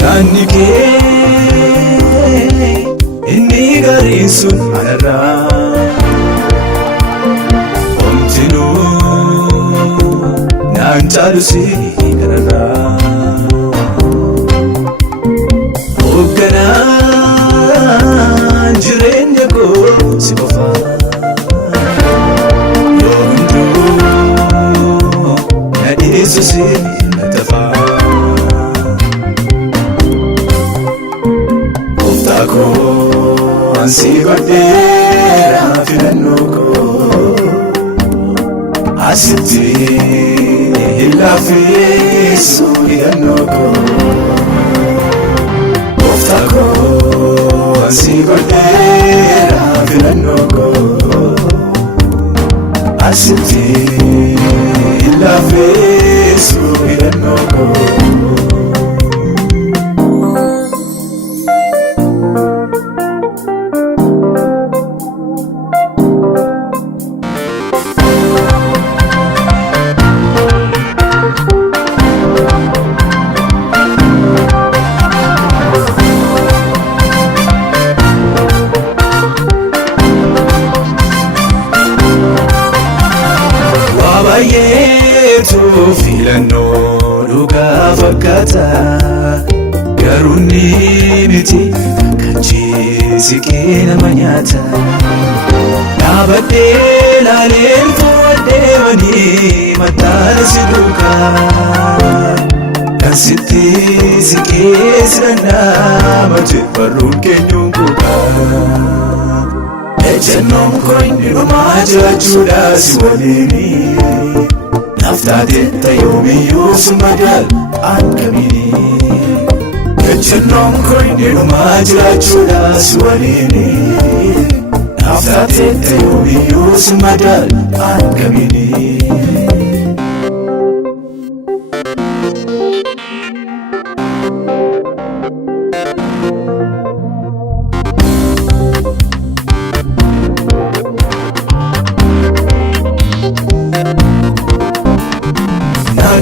Yaanni kee inni gariin sun anarraa omtinuu naan caalusi kanarraa hoogganaan jireenya koo si qofaa yoo hunduu na dhiyeessu si na tafaa. Ansi godheera filannoo koo asitti hin laafessu hidhannoo koo. Gooftaa koo ansi godheera filannoo koo asitti hin laafessu hidhannoo koo. Baay'eetu filannoo dhugaa fakkaata garuu ni miti kan ciisikee nama nyaata. Dhaabadhee laaleen fuudheewanii mataan si duukaa kan sitti siqee sirannaa malee barruun keenyuun kuukaa. Ejjennoon koo inni dhumaa jiraachuudha si waliini naftaatetta yoomiyyuu suma daal akkamiini. Ejjennoon koo inni dhumaa jiraachuudha si waliini naftaatetta yoomiyyuu suma daal akkamiini.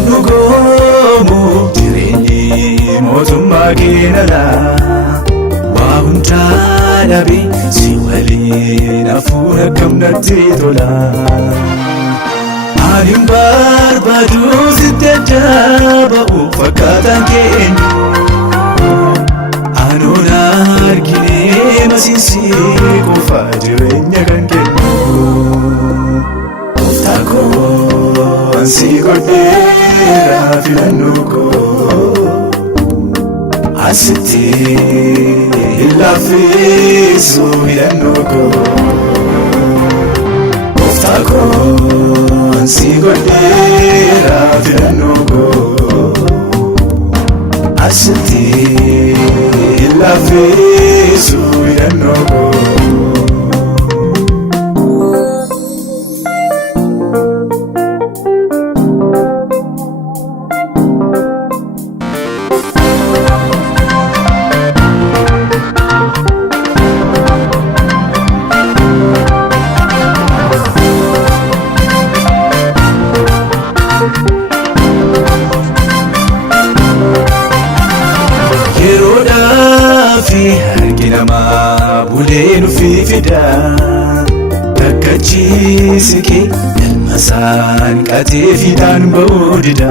Nugoomu jireenyi mootummaa keenala waa hundaa dhabe si waliin hafuura kamnatti tola. Ani barbaadu sitti adda ba'u fakkaataan keenyu anoon arginee masiinsi qofa jireenya kan kennu. Gooftaa koo ansi godheera filannoo koo asitti hin laafessu hidhannoo koo. Gooftaa koo ansi godheera filannoo koo asitti hin laafessu hidhannoo koo. Fi harki namaa bulee nufi fida takkachiisike ilmasaan qatee fiidhaan ba'uu dida.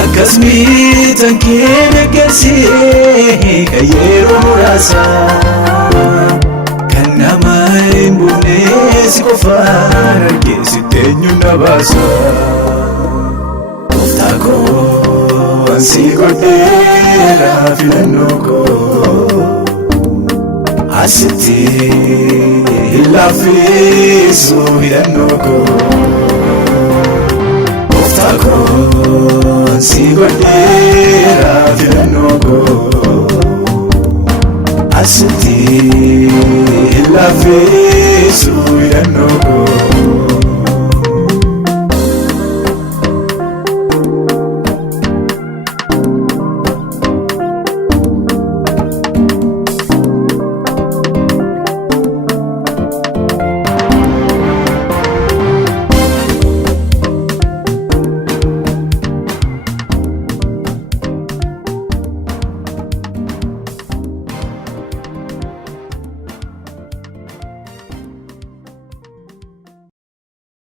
Akkas miidhaan kee deeggarsee kan yeroo muraasa kan nama hin buune si qofaan argee sitti eenyuun na baasa. Gooftaa koo ansi godheera filannoo koo asitti hin laafessu hidhannoo koo. Gooftaa koo ansi godheera filannoo koo asitti